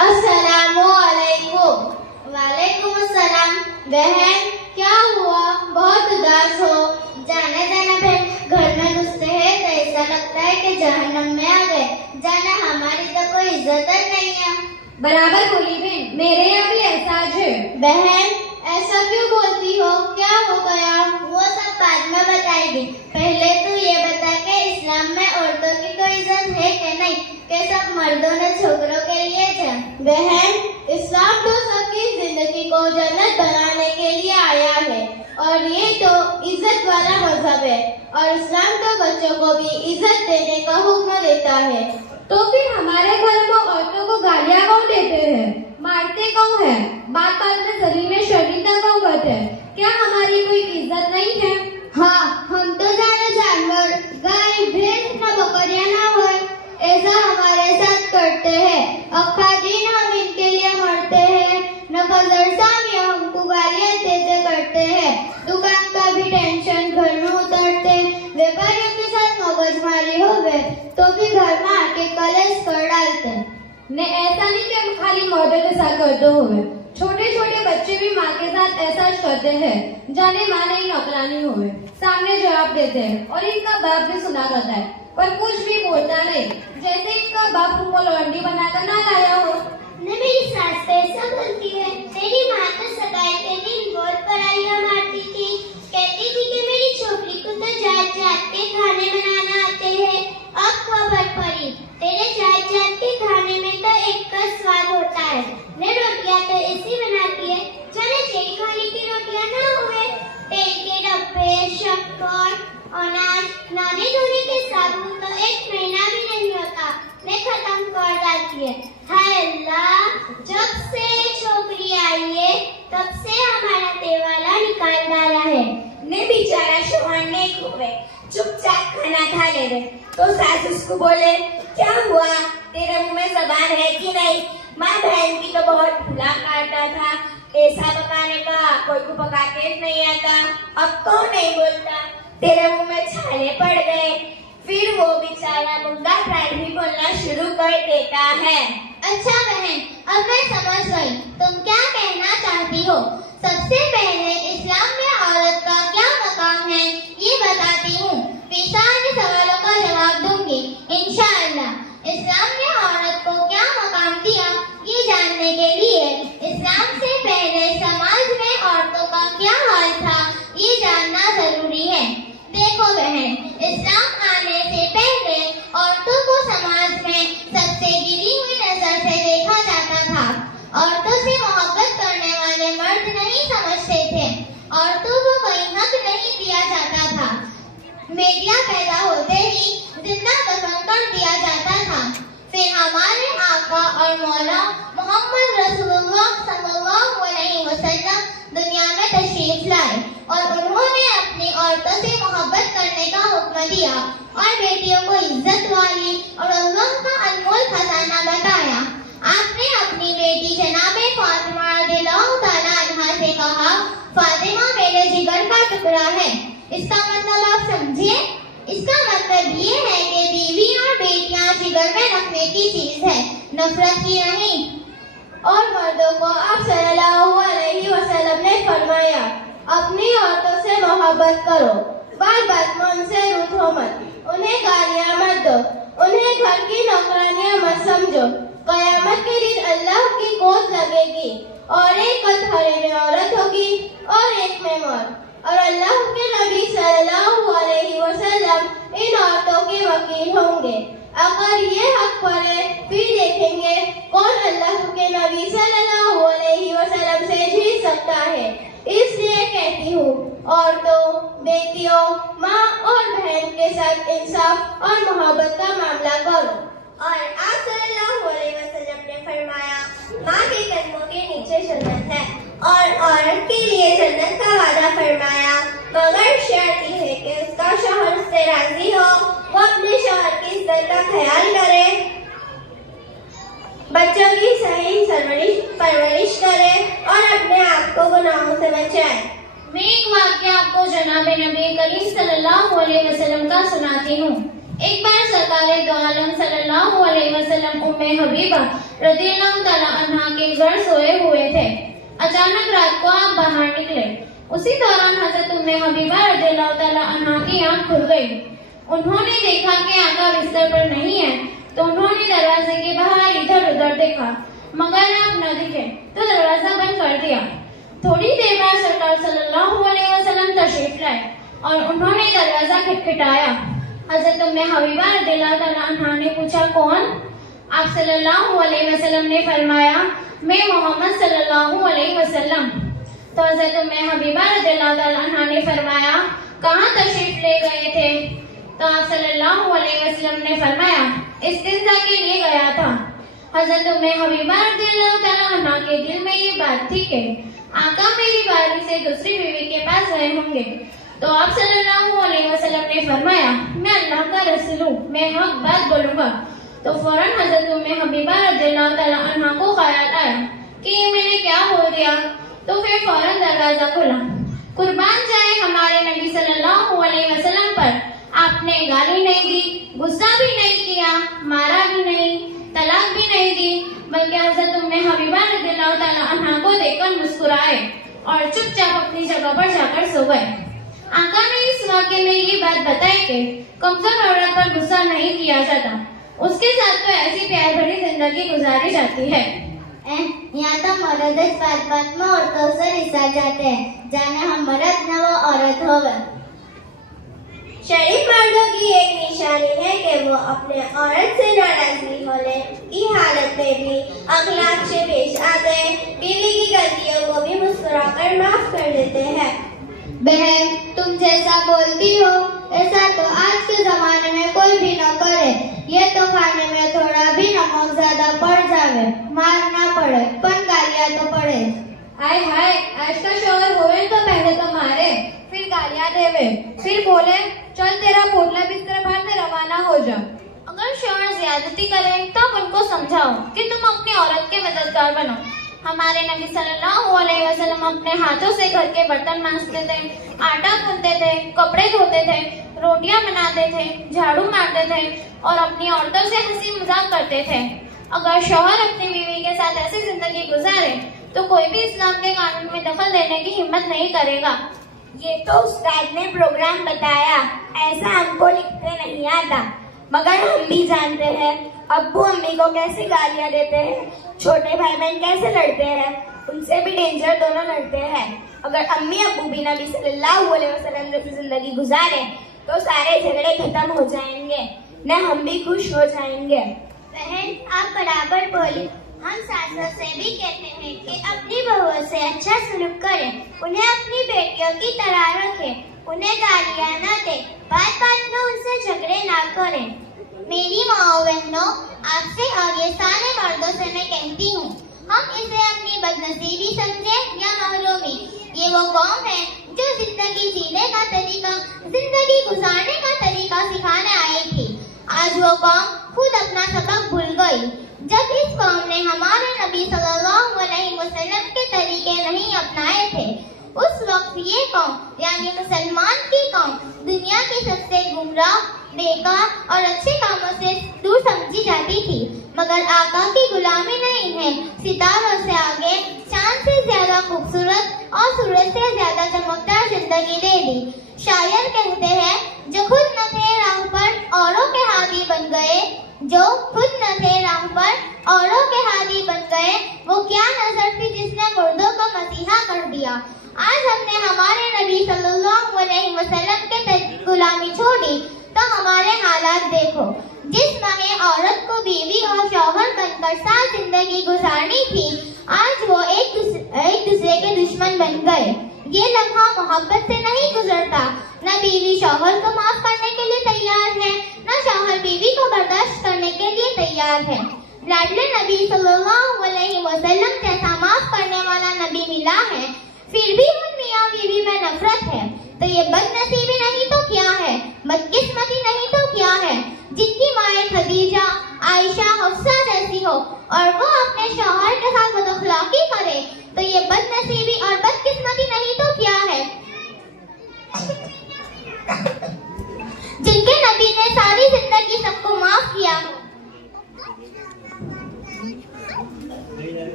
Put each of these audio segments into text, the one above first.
अस्सलामुअलैकुम। वालेकुम अस्सलाम। बहन क्या हुआ, बहुत उदास हो? जाने जाना बहन, घर में घुसते हैं तो ऐसा लगता है कि जहन्नम में आ गए। जाना हमारी तो कोई इज्जत नहीं है। बराबर बोली बहन, मेरे यहाँ भी ऐसा है। बहन ऐसा क्यों बोलती हो, क्या हो गया? वो सब बाद में बताएगी, पहले तू ये बता के इस्लाम में औरतों की कोई इज्जत है कि नहीं, कि सब मर्दों ने छोकरों के लिए है? बहन इस्लाम तो सबकी जिंदगी को जन्नत बनाने के लिए आया है और ये तो इज्जत वाला मजहब है और इस्लाम तो बच्चों को भी इज्जत देने का हुक्म देता है। तो फिर हमारे घर में औरतों को गालियाँ कौन देते हैं, मारते कौन है, बात बात में जमीन में शर्मिंदा कौन करते हैं? क्या हमारी कोई इज्जत नहीं है? हाँ, हम तो जाने जानवर, गाय भैंस न बकरियां ना हो, ऐसा हमारे साथ करते हैं। अक्खा दिन हम इनके लिए मरते हैं, न फजर सामिया हमको गालियां देते करते हैं। दुकान का भी टेंशन घर में उतरते, व्यापारियों के साथ मगजमारी हो गए तो भी घर में आके कलेश कर डालते। ने ऐसा नहीं कि हम खाली मर्दों के साथ करते हुए, छोटे छोटे बच्चे भी माँ के साथ ऐसा करते हैं, जाने माँ नहीं नौकरानी हुए, सामने जवाब देते हैं और इनका बाप भी सुना करता है पर कुछ भी बोलता नहीं, जैसे इनका बाप उनको लौंडी बनाकर ना लाया हो। मेरी सास तो ऐसा बोलती है, मेरी माँ तो सगाई के दिन बहुत पराइयाँ मारती थी, कहती थी कि मेरी छोकरी को तो जात जात के खाने बनाना आते हैं। अब खबर पड़ी तेरे जात जात के खाने में तो एक का स्वाद होता है, ने रोटियां तो ऐसी बनाती है चले जेल खाने की रोटियां ना हुए। तेल के डब्बे, शक्कर, अनाज, नहाने धोने के साबुन तो एक महीना भी नहीं होता, ने खत्म कर डालती है। हाय अल्लाह, जब से छोकरी आई है तब से हमारा देवाला निकाल डाला है। ने बेचारा शौहर ने हुए चुपचाप खाना खा ले रहे तो सास उसको बोले, क्या हुआ, तेरे मुंह में जबान है कि नहीं? माँ बहन की तो बहुत भूला काटता था, ऐसा पकाने का कोई को पका के नहीं आता, अब तो नहीं बोलता, तेरे मुंह में छाले पड़ गए। फिर वो बेचारा मुर्गा फ्राई भी बोलना शुरू कर देता है। अच्छा बहन, अब मैं समझ गई तुम क्या कहना चाहती हो। सबसे पहले इस्लाम में औरत का क्या मकाम है ये बताती हूँ, फिर सारे सवालों का जवाब दूंगी इंशाअल्लाह। इस्लाम ने औरत को क्या मकाम दिया ये जानने के लिए इस्लाम से पहले समाज में औरतों का क्या हाल था ये जानना जरूरी है। देखो बहन, इस्लाम आने से पहले औरतों को समाज में सबसे गिरी हुई नजर से देखा जाता था। औरतों से मोहब्बत करने वाले मर्द नहीं समझते थे, औरतों को कोई हक नहीं दिया जाता था। मीडिया पैदा होते ही जिंदा दफन कर दिया जाता था। फिर हमारे आका और मौला मोहम्मद रसूलुल्लाह सल्लल्लाहु अलैहि वसल्लम दुनिया में तशरीफ लाए और उन्होंने अपनी औरतों से मोहब्बत करने का हुक्म दिया और बेटियों को इज्जत वाली और अल्लाह का अनमोल खजाना बताया। आपने अपनी बेटी जनाबे फातिमा रज़ियल्लाहु तआला अन्हा से कहा, फातिमा मेरे जिगर का टुकड़ा है। इसका मतलब आप समझिए, इसका मतलब ये है कि बीवी और बेटियां जिगर में रखने की चीज है, नफरत की नहीं। और मर्दों को आप सल्लल्लाहु अलैहि वसल्लम ने फरमाया, अपनी औरतों से मोहब्बत करो, बात बात में उनसे रूठो मत, उन्हें गालियां मत दो, उन्हें घर की नौकरानियां मत समझो। कयामत के दिन अल्लाह की गोद लगेगी और एक कटहरे में औरत होगी और एक में मर्द, और अल्लाह के नबी सल्लल्लाहु अलैहि वसल्लम इन औरतों के वकील होंगे। अगर ये हक पड़े फिर देखेंगे कौन अल्लाह के नबी सल्लल्लाहु अलैहि वसल्लम से जीत सकता है। इसलिए कहती हूँ, औरतों, बेटियों, माँ और बहन के साथ इंसाफ और मोहब्बत का मामला करो। और आप सल्लल्लाहु अलैहि वसल्लम ने फरमाया, माँ के कदमों के नीचे जन्नत है, और औरत के लिए जन्नत का वादा फरमाया, मगर शर्त यह है कि उसका शौहर उससे राजी हो, वो अपने शौहर की इज्जत का ख्याल करे, बच्चों की सही परवरिश करे और अपने आप को गुनाहों से बचाए। मैं एक वाक्य आपको जनाब नबी करीम सल्लल्लाहु अलैहि वसल्लम का सुनाती हूँ। एक बार सरकार दो आलम सल्लल्लाहु अलैहि वसल्लम उम्मे हबीबा रज़ियल्लाहु तआला अन्हा के घर सोए हुए थे। अचानक रात को आप बाहर निकले। उसी दौरान हजरत उम्मे हबीबा रज़ियल्लाहु तआला अन्हा की आंख खुल गई। उन्होंने देखा कि आका बिस्तर पर नहीं है, तो उन्होंने दरवाजे के बाहर इधर उधर देखा, मगर आप न दिखे तो दरवाजा बंद कर दिया। थोड़ी देर बाद सरकार सल्लल्लाहु अलैहि वसल्लम तशरीफ लाए और उन्होंने दरवाजा खटखटाया। हजरत उम्मे हबीबा रज़ियल्लाहु तआला अन्हा ने पूछा, कौन? आप सल्लल्लाहु अलैहि वसल्लम ने फरमाया, मैं मोहम्मद सल्लल्लाहु अलैहि वसल्लम। तो हजरत उम्मे हबीबा रज़ियल्लाहु तआला अन्हा ने फरमाया, कहाँ तशरीफ ले गए थे? तो आप सल्लल्लाहु अलैहि वसल्लम ने फरमाया, इस्तिंजा के लिए गया था। हजरत उम्मे हबीबा रज़ियल्लाहु तआला अन्हा के दिल में ये बात थी कि आका मेरी बारी से दूसरी बीवी के पास गए होंगे। तो आप सल्लल्लाहु अलैहि वसल्लम ने फरमाया, मैं अल्लाह का रसूल हूँ, मैं हक बात बोलूंगा। तो फौरन हजरत उम्मे हबीबा रज़ियल्लाहु तआला अन्हा को ख्याल आया कि ये मैंने क्या बोल दिया। तो फिर फौरन दरवाजा खुला। कुर्बान जाए हमारे नबी सल्लल्लाहु अलैहि वसल्लम पर, आपने गाली नहीं दी, गुस्सा भी नहीं किया, मारा भी नहीं, तलाक भी नहीं दी, बल्कि हजरत उम्मे हबीबा रज़ियल्लाहु तआला अन्हा को देखकर मुस्कुराए और चुपचाप अपनी जगह पर जाकर सो गए। आका ने इस वाक़े में ये बात बताई कि कमजोर औरत पर गुस्सा नहीं किया जाता, उसके साथ तो ऐसी प्यार भरी जिंदगी गुजारी जाती है। यहाँ तो मर्द इस बात में औरतों से रिसा जाते हैं, जाने हम मर्द न वो औरत होवे। शरीफ मर्दों की एक निशानी है कि वो अपने औरत से नाराजगी होने की हालत में भी अखलाक से पेश आते हैं, बीवी की गलतियों को भी मुस्कुराकर माफ कर देते हैं। बहन, तुम जैसा बोलती हो ऐसा तो आज के जमाने में कोई भी न करे। ये तो खाने में थोड़ा भी नमक ज्यादा पड़ जावे, मार ना पड़े पर गालियाँ तो पड़े। हाय हाय, आज का शोहर होवे तो पहले तो मारे, फिर गालियां देवे, फिर बोले चल तेरा पोटला बिस्तर भर के रवाना हो जा। अगर शौहर ज्यादती करे तो उनको समझाओ कि तुम अपनी औरत के मददगार बनो। हमारे नबी सल्लल्लाहु अलैहि वसल्लम अपने हाथों से घर के बर्तन मांजते थे, आटा गूंथते थे, कपड़े धोते थे, रोटियां बनाते थे, झाड़ू मारते थे और अपनी औरतों से हंसी मजाक करते थे। अगर शौहर अपनी बीवी के साथ ऐसी जिंदगी गुजारे तो कोई भी इस्लाम के कानून में दखल देने की हिम्मत नहीं करेगा। ये तो उस्ताद ने प्रोग्राम बताया, ऐसा हमको लिखते नहीं आता, मगर हम भी जानते हैं अब्बू अम्मी को कैसे गालियां देते हैं, छोटे भाई बहन कैसे लड़ते हैं, उनसे भी डेंजर दोनों लड़ते हैं। अगर अम्मी अब्बू भी नबी सल्लल्लाहु अलैहि वसल्लम जैसी जिंदगी गुजारे तो सारे झगड़े खत्म हो जाएंगे, न हम भी खुश हो जाएंगे। बहन, आप बराबर बोली। हम सासों से भी कहते हैं कि अपनी बहुओं से अच्छा सलूक करें, उन्हें अपनी बेटियों की तरह रखें, उन्हें गालियाँ न दें, बात बात में उनसे झगड़े ना करें। मेरी माओ बहनों, आपसे और ये सारे मर्दों से मैं कहती हूँ, हम इसे अपनी बदनसीबी समझे या महरूमी, ये वो कौम है जो जिंदगी जीने का तरीका, जिंदगी गुजारने का तरीका सिखाने आई थी। आज वो कौम खुद अपना सबक भूल गई। जब इस कौम ने हमारे नबी सल्लल्लाहु अलैहि वसल्लम के तरीके नहीं अपनाए थे, उस वक्त ये कौम यानी मुसलमान की कौम दुनिया की सबसे गुमराह, बेकार और अच्छे कामों से दूर समझी जाती थी। मगर आका की गुलामी ने इन्हें सितारों से आगे, चांद से ज्यादा खूबसूरत और सूरज से ज्यादा चमकदार जिंदगी दे दी। शायर कहते हैं, जो खुद न थे राह पर औरों के हादी बन गए, जो खुद न थे राह पर औरों के हादी बन गए, वो क्या नजर थी जिसने मुर्दों को मसीहा कर दिया। आज हमने हमारे नबी सल्लल्लाहु अलैहि वसल्लम के गुलामी छोड़ी तो हमारे हालात देखो। जिस माहे औरत को बीवी और शौहर बनकर साथ जिंदगी गुजारनी थी, आज वो एक दूसरे के दुश्मन बन गए। ये लम्हा मोहब्बत से नहीं गुजरता। न बीवी शौहर को माफ करने के लिए तैयार है, न शौहर बीवी को बर्दाश्त करने के लिए तैयार है। लाडले नबी सल्लल्लाहु अलैहि वसल्लम जैसा माफ करने वाला नबी मिला है, फिर भी उन मियाँ बीवी में नफरत है, तो ये बदनसीबी नहीं तो क्या है, बदकिस्मती नहीं तो क्या है। जिनकी माएँ खदीजा, आयशा, हफ्सा जैसी हो और वो अपने शौहर के साथ बदअखलाकी करे, तो ये बदनसीबी और बदकिस्मती नहीं तो क्या है। जिनके नबी ने सारी जिंदगी जिंदगी सबको माफ किया हो।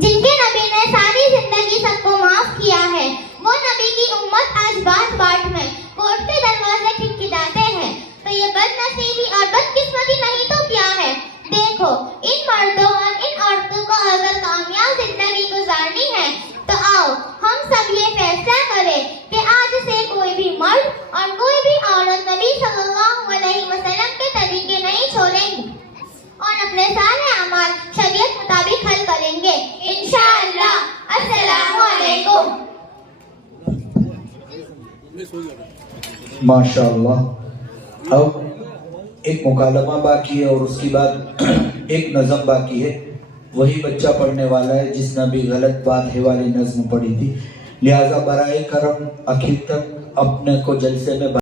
जिनके नबी ने सारी जिंदगी सबको माफ किया है, वो नबी की उम्मत आज बात बात में कोर्ट के दरवाजे खिटखिटाते हैं। तो ये बदनसीबी और बदकिस्मती नहीं तो क्या है? देखो, इन मर्दों और इन औरतों को अगर कामयाब जिंदगी गुजारनी है तो आओ हम सब ये फैसला करें कि आज से कोई भी मर्द और कोई भी औरत नबी सल्लल्लाहु अलैहि वसल्लम के तरीके नहीं छोड़ेंगी और अपने सारे अमाल शरीयत मुताबिक हल करेंगे इंशाअल्लाह। अस्सलामु अलैकुम। माशाअल्लाह। अब एक मुकालमा बाकी है और उसके बाद एक नज़म बाकी है। वही बच्चा पढ़ने वाला है जिसने भी गलत बात है वाली नज़्म पढ़ी थी, लिहाजा बराए करम आखिर तक अपने को जलसे में